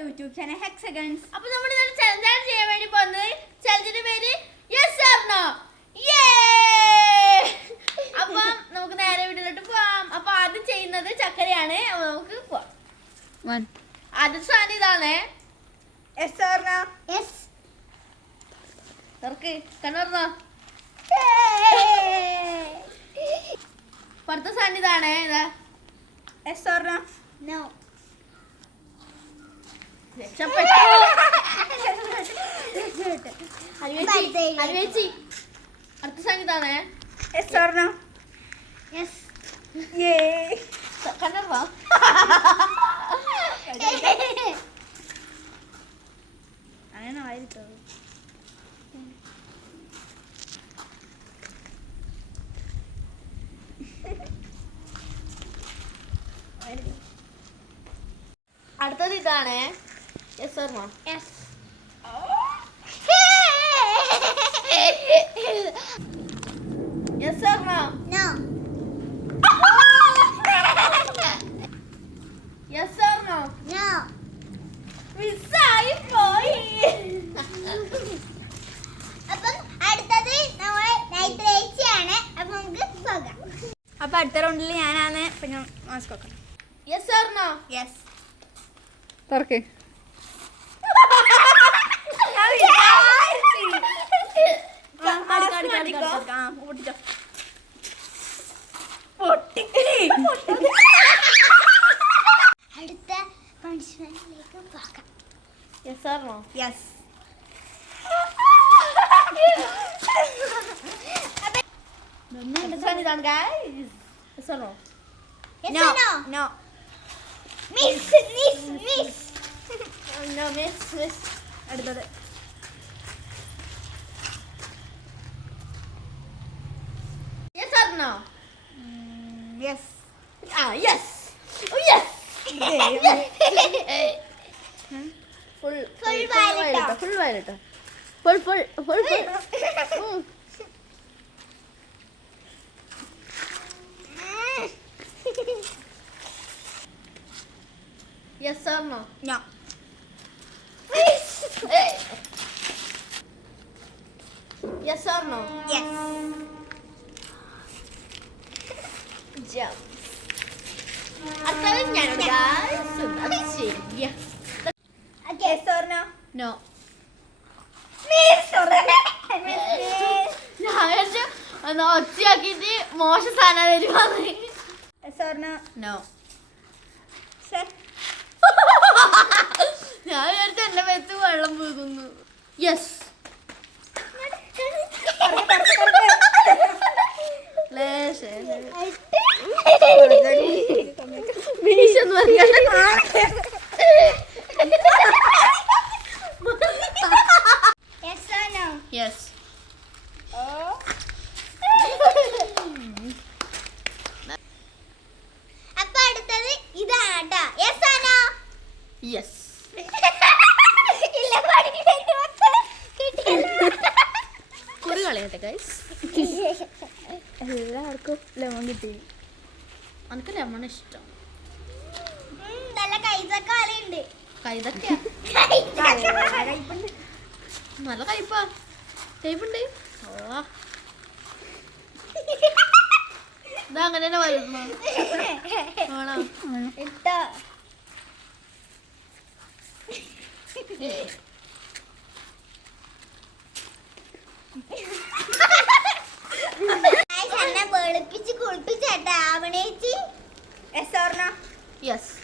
YouTube channel hexagons. അപ്പൊ നമ്മൾ ചലഞ്ചാണ് ചെയ്യാൻ വേണ്ടി പോകുന്നത്. ചലഞ്ചിന്റെ പേര് യെസ് ഓർ നോ. അപ്പൊ നമുക്ക് നേരെ വീട്ടിലോട്ട് പോവാം. അപ്പൊ ആദ്യം ചെയ്യുന്നത് ചക്കരയാണ്. അപ്പൊ നമുക്ക് പോവാം. ആദ്യത്തെ സാധനം ഇതാണ്. Yes or no. യെസ്. തുറക്ക് കണ്ണുറന്നോ. അടുത്ത സാധനം ഇതാണ്. ഇതാ യെസ് ഓർ നോ. നോ. രക്ഷപ്പെട്ടു. അനുവേച്ചി അടുത്ത സാധനം ഇതാണ്. Yes or no. യെസ്. യേ കണ്ണുറന്നോ. അങ്ങനെ ആയിരിക്കും. അടുത്തത് ഇതാണ്. Yes or no. Yes. Yes or no. No. Yes or no. No. മിസ്സായി പോയി. അപ്പം അടുത്തത് നമ്മൾ നൈത്രേച്ചിയാണ്. അപ്പൊ നമുക്ക് പോകാം. അപ്പൊ അടുത്ത റൗണ്ടിൽ ഞാനാണ്. അപ്പൊ ഞാൻ മാസ്ക് വെക്കണം. Yes or no. യെസ്. തുറക്ക്. അടുത്ത പണിഷ്മെന്റിലേക്ക് പോകാം. Yes or no. യെസ്. ഇതാണ് guys. Yes or no. Yes or no? No. Miss. No miss. അടുത്തത് yes or no. Yes. Yes. Yes. Full violet. Full violet. Full yes or no. No. Yes or no. Yes. Jump. അടുത്തത് ഞാനോട് guys. അത് ശരിയാ. Yes or no. No. Miss. ഞാൻ വിചാരിച്ചു ഒന്ന് ഒച്ചയാക്കിയിട്ട് മോശം സാധനം തരുവാന്ന്. Yes or no. No. Sir. ഞാൻ വിചാരിച്ചു എന്റെ മെത്ത് വെള്ളം വീകുന്നു. യെസ്. മീശന്ന് പറയാൻ Yes or no? യെസ്. അപ്പൊ അടുത്തത് ഇതാണ് ട്ടോ. Yes or no? യെസ്. ഇല്ല, പഠിക്കണേക്ക് മൊത്തം കിട്ടിയല്ലോ. കുറി കളയട്ടെ ഗൈസ്. എല്ലാവർക്കും ലെമൺ കിട്ടി. എനിക്ക് ലെമൺ ഇഷ്ടം. നല്ല കൈതൊക്കെ കളിയുണ്ട്. കൈതൊക്കെയാ നല്ല കയ്പാ. കയ്പുണ്ട്. ഇതാ അങ്ങനെ തന്നെ വരുന്നു. ആണോ? ഇട്ടോ. എന്നെ വെളുപ്പിച്ച് കുളിപ്പിച്ചേട്ടാ ആവണേച്ചി. Yes or no. യെസ്.